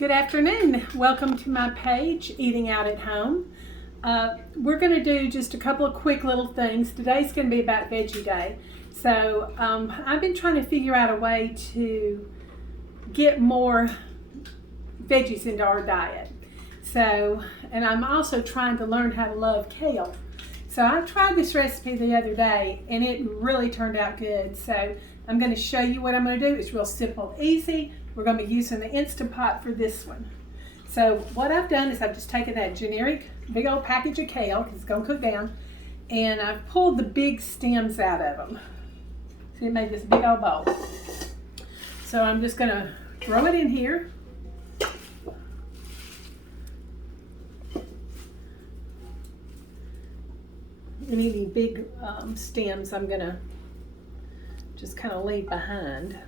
Good afternoon. Welcome to my page, Eating Out at Home. We're going to do just a couple of quick little things. Today's going to be about Veggie Day. So I've been trying to figure out a way to get more veggies into our diet. And I'm also trying to learn how to love kale. So I tried this recipe the other day and it really turned out good. So I'm going to show you what I'm going to do. It's real simple, easy. We're going to be using the Instant Pot for this one. So what I've done is I've just taken that generic big old package of kale, because it's going to cook down, and I've pulled the big stems out of them. See, it made this big old bowl. So I'm just going to throw it in here. Any big stems I'm going to just kind of leave behind.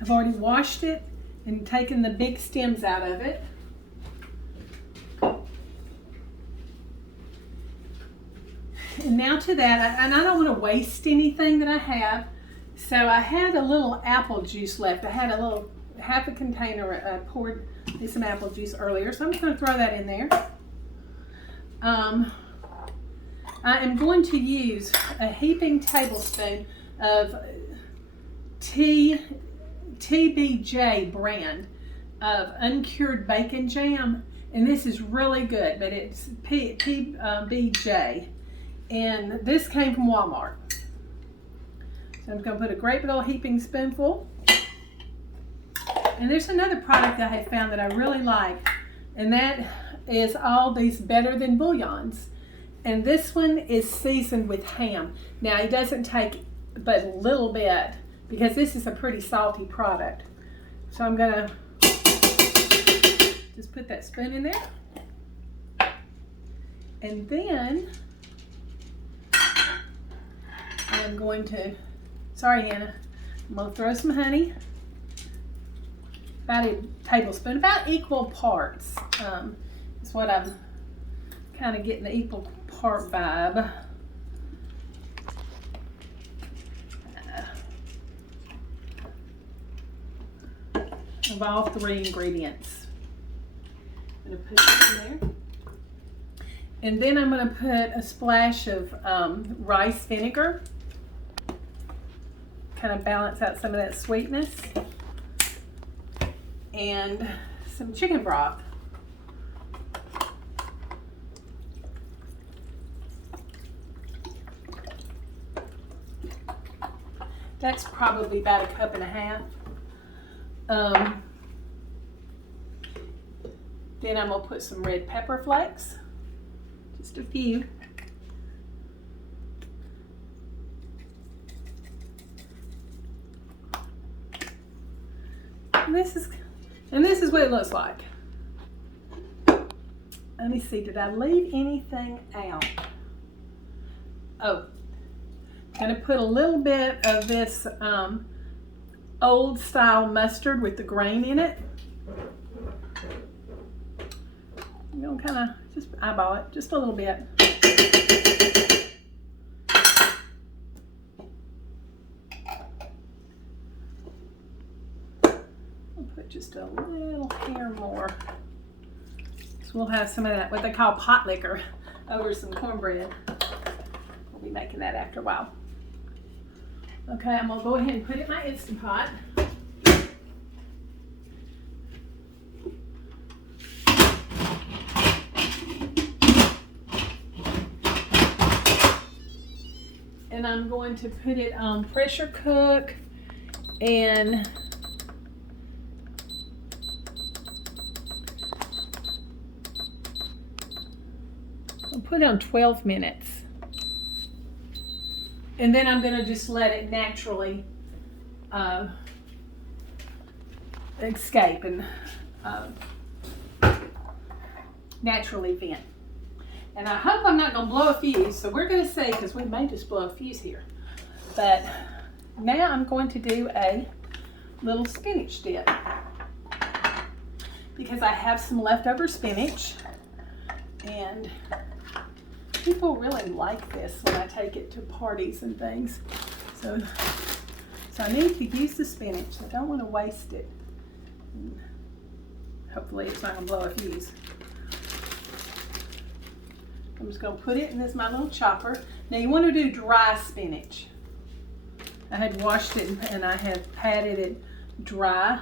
I've already washed it and taken the big stems out of it. And now to that, and I don't want to waste anything that I have, so I had a little apple juice left. I had a little, half a container, I poured some apple juice earlier, so I'm just going to throw that in there. I am going to use a heaping tablespoon of TBJ brand of uncured bacon jam, and this is really good, but it's TBJ, and this came from Walmart. So I'm going to put a great big old heaping spoonful. And there's another product that I have found that I really like, and that is all these Better Than bouillons, and this one is seasoned with ham. Now it doesn't take but a little bit, because this is a pretty salty product. So I'm gonna just put that spoon in there. And then I'm going to, sorry Hannah, I'm gonna throw some honey. About a tablespoon, about equal parts. That's what I'm kind of getting, the equal part vibe. Of all three ingredients. I'm going to put this in there. And then I'm going to put a splash of rice vinegar. Kind of balance out some of that sweetness. And some chicken broth. That's probably about a cup and a half. Then I'm going to put some red pepper flakes, just a few. And this is what it looks like. Let me see, did I leave anything out? Oh, I'm going to put a little bit of this old style mustard with the grain in it. I'm going to kind of just eyeball it just a little bit. I'll put just a little hair more. So we'll have some of that, what they call pot liquor, over some cornbread. We'll be making that after a while. Okay, I'm going to go ahead and put it in my Instant Pot. And I'm going to put it on pressure cook, and I'll put it on 12 minutes. And then I'm going to just let it naturally escape and naturally vent. And I hope I'm not going to blow a fuse, so we're going to see, because we may just blow a fuse here. But now I'm going to do a little spinach dip, because I have some leftover spinach, and People really like this when I take it to parties and things. So I need to use the spinach. I don't want to waste it. And hopefully it's not going to blow a fuse. I'm just going to put it in this my little chopper. Now you want to do dry spinach. I had washed it and I have patted it dry.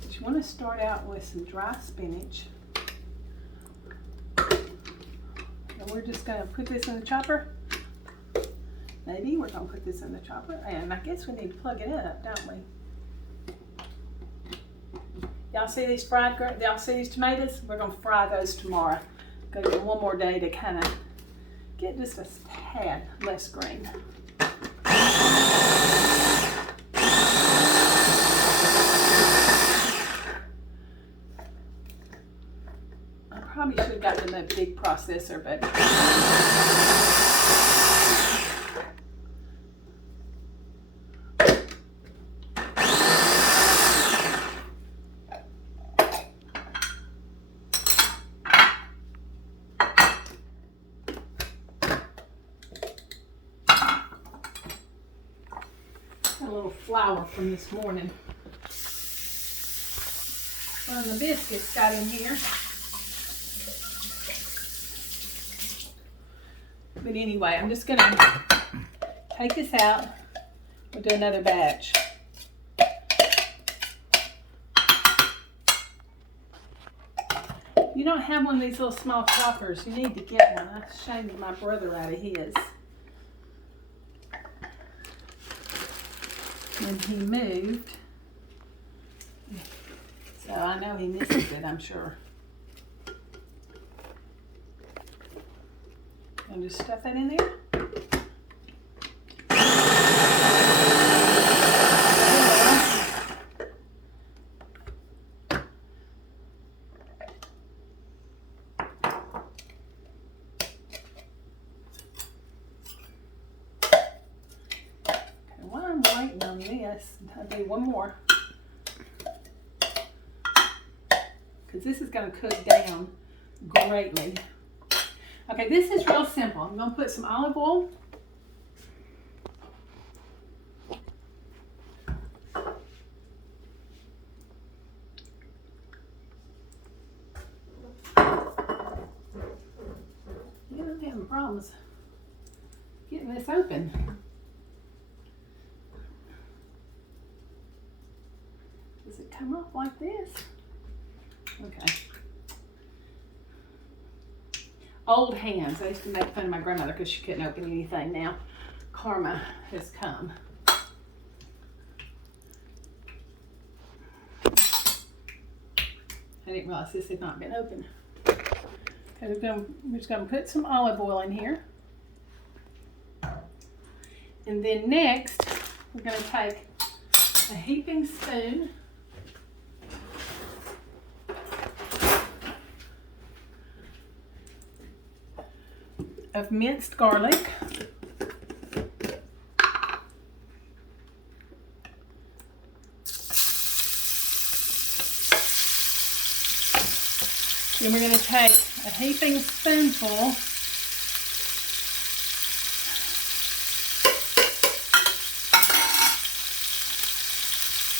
But you want to start out with some dry spinach. And we're just going to put this in the chopper. Maybe we're going to put this in the chopper. And I guess we need to plug it up, don't we? Y'all see these y'all see these tomatoes? We're going to fry those tomorrow. Go get one more day to kind of get just a tad less green. I probably should have gotten a big processor, but a little flour from this morning. One of the biscuits got in here. But anyway, I'm just going to take this out. We'll do another batch. If you don't have one of these little small choppers, you need to get one. I shamed my brother out of his when he moved. So I know he misses it, I'm sure. And just stuff that in there. Okay, while I'm waiting on this, I'll do one more. Because this is going to cook down greatly. Okay, this is real simple. I'm going to put some olive oil. Yeah, I'm having problems getting this open. Does it come off like this? Okay. Old hands. I used to make fun of my grandmother because she couldn't open anything. Now karma has come. I didn't realize this had not been open. Okay, we're just going to put some olive oil in here. And then next, we're going to take a heaping spoon of minced garlic. Then we're going to take a heaping spoonful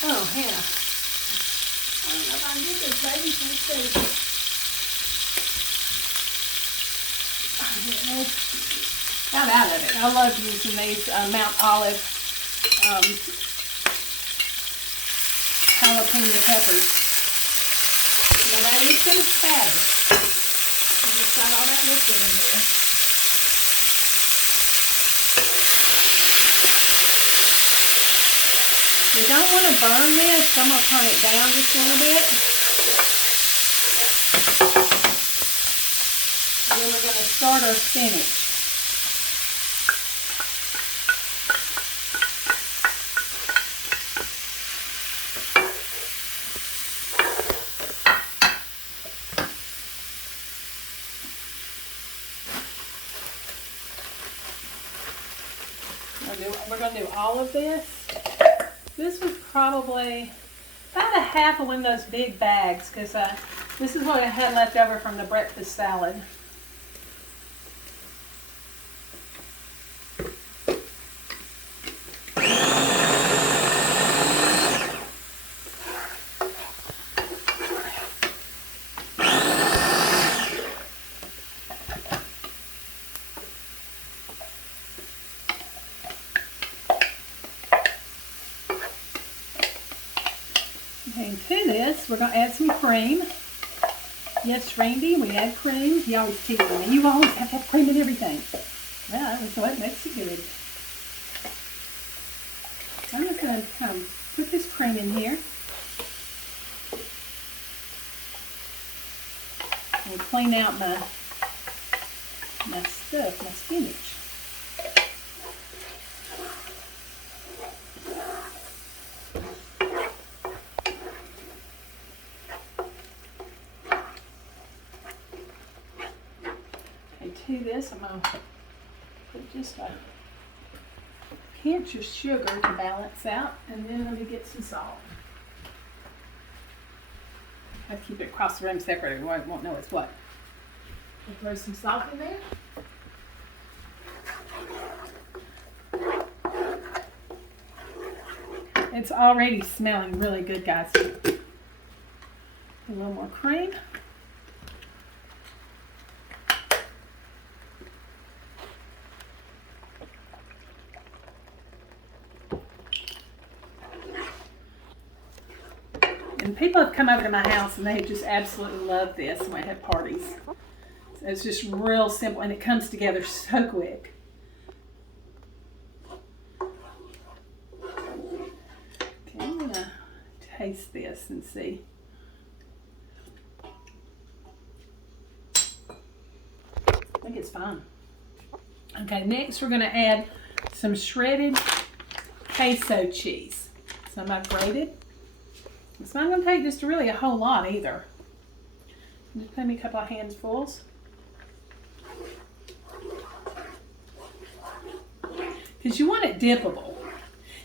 oh, Hannah. I don't know if I can get this, baby. Let's see. Got out of it. I love using these Mount Olive jalapeno peppers. Nobody's going to spatter. I just got all that liquid in there. We don't want to burn this, so I'm going to turn it down just a little bit. And then we're going to start our spinach. We're going to do all of this. This was probably about a half of one of those big bags because this is what I had left over from the breakfast salad. And to this, we're going to add some cream. Yes, Randy, we add cream. He always teases me. You always have to have cream in everything. Well, that's what makes it good. I'm just going to put this cream in here. And clean out my stuff, my spinach. To this, I'm going to put just a pinch of sugar to balance out, and then let me get some salt. I have to keep it across the room separate, or I won't know it's what. I'll throw some salt in there. It's already smelling really good, guys. A little more cream. And people have come over to my house and they just absolutely love this when I have parties. So it's just real simple and it comes together so quick. Okay, I'm going to taste this and see. I think it's fine. Okay, next we're going to add some shredded queso cheese. Some I've grated. It's not going to take just really a whole lot either. Just put me a couple of handfuls. Because you want it dippable.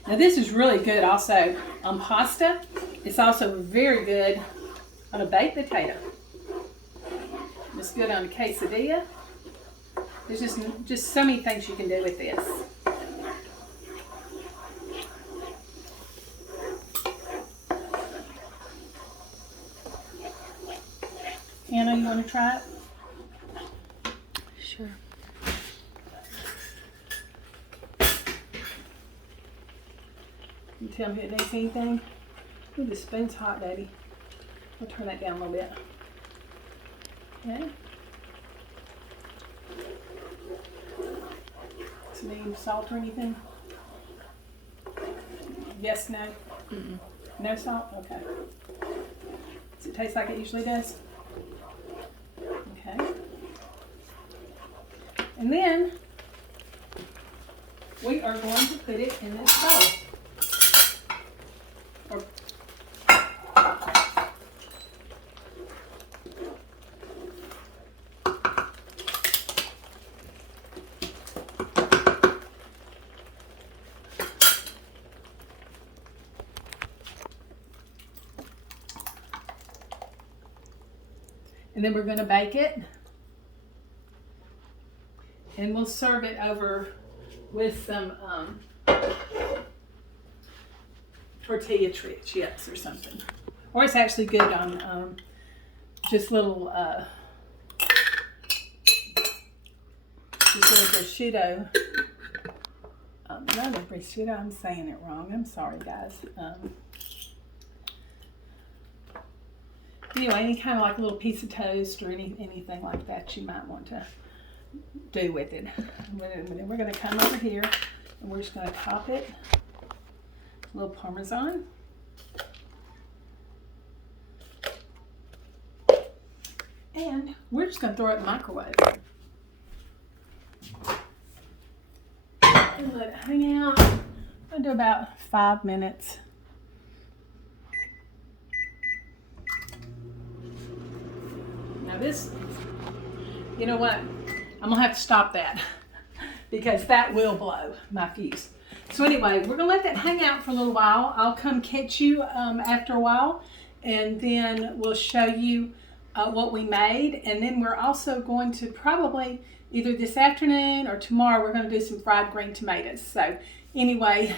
Now this is really good also on pasta. It's also very good on a baked potato. It's good on a quesadilla. There's just so many things you can do with this. Anna, you want to try it? Sure. You tell me if it needs anything. Ooh, the spoon's hot, baby. We'll turn that down a little bit. Okay. Does it need salt or anything? Yes, no? Mm-mm. No salt? Okay. Does it taste like it usually does? Okay. And then we are going to put it in this bowl. And then we're going to bake it. And we'll serve it over with some tortilla chips or something. Or it's actually good on just little prosciutto. Not a prosciutto, I'm saying it wrong. I'm sorry, guys. Anyway, any kind of like a little piece of toast or anything like that you might want to do with it. And then we're going to come over here and we're just going to top it a little Parmesan. And we're just going to throw it in the microwave. And let it hang out. I'm going to do about 5 minutes. Now this, you know what? I'm going to have to stop that because that will blow my fuse. So anyway, we're going to let that hang out for a little while. I'll come catch you after a while, and then we'll show you what we made. And then we're also going to probably either this afternoon or tomorrow, we're going to do some fried green tomatoes. So anyway,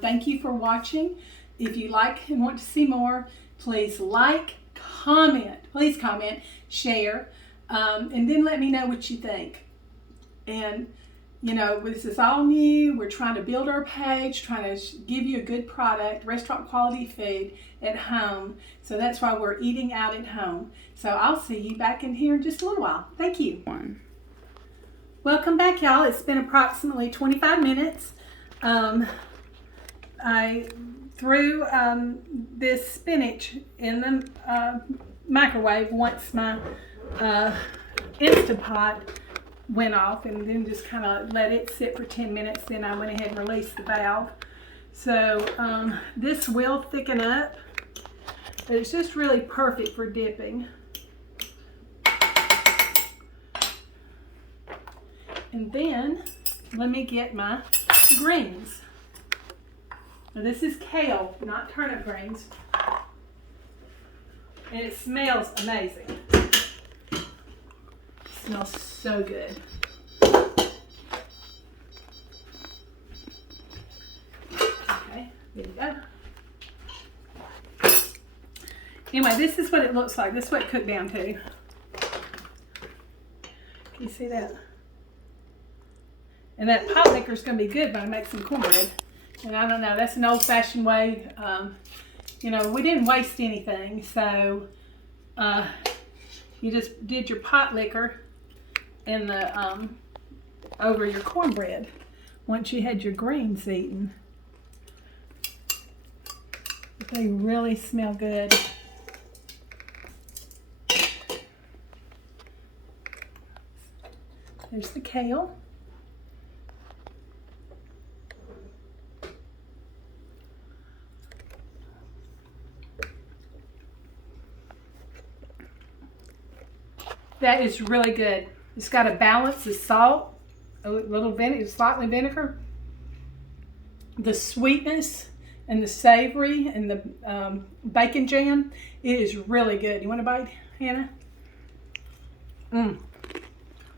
thank you for watching. If you like and want to see more, please like, comment, please comment, share, and then let me know what you think. And You know, this is all new. We're trying to build our page, trying to give you a good product, restaurant quality food at home. So that's why we're eating out at home. So I'll see you back in here in just a little while. Thank you. Welcome back, y'all. It's been approximately 25 minutes. I threw this spinach in the microwave once my Instant Pot went off, and then just kind of let it sit for 10 minutes. Then I went ahead and released the valve. So this will thicken up, but it's just really perfect for dipping. And then let me get my greens. Now this is kale, not turnip greens. And it smells amazing. It smells so good. Okay, there you go. Anyway, this is what it looks like. This is what it cooked down to. Can you see that? And that pot liquor is going to be good when I make some cornbread. And I don't know, that's an old-fashioned way. You know, we didn't waste anything, so you just did your pot liquor in the over your cornbread once you had your greens eaten. But they really smell good. There's the kale. That is really good. It's got a balance of salt, a little vinegar, slightly vinegar, the sweetness and the savory and the bacon jam. It is really good. You want a bite, Hannah?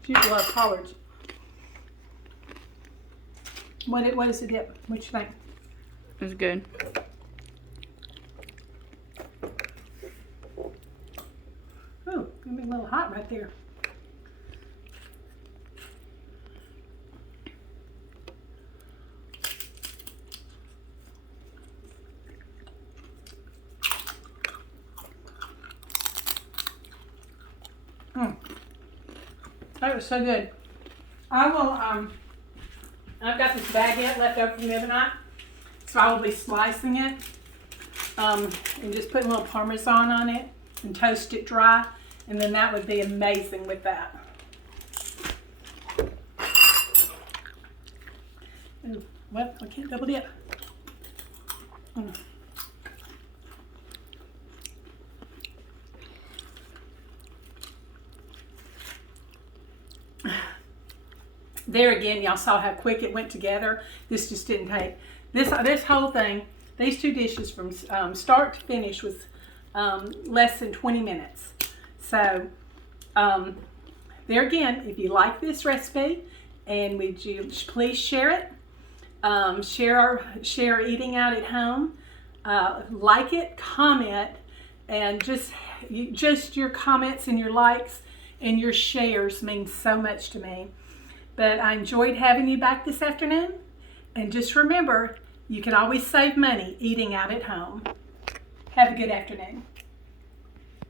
She loves collards. What is the dip? What you think? It's good. Oh, gonna be a little hot right there. That was so good. I will, I've got this baguette left over from the other night, so I will be slicing it and just putting a little Parmesan on it and toast it dry, and then that would be amazing with that. Ooh, well, I can't double dip. There again, y'all saw how quick it went together. This just didn't take. This whole thing, these two dishes from start to finish was less than 20 minutes. So there again, if you like this recipe, and would you please share it, share eating out at home, like it, comment, and just your comments and your likes and your shares mean so much to me. But I enjoyed having you back this afternoon. And just remember, you can always save money eating out at home. Have a good afternoon.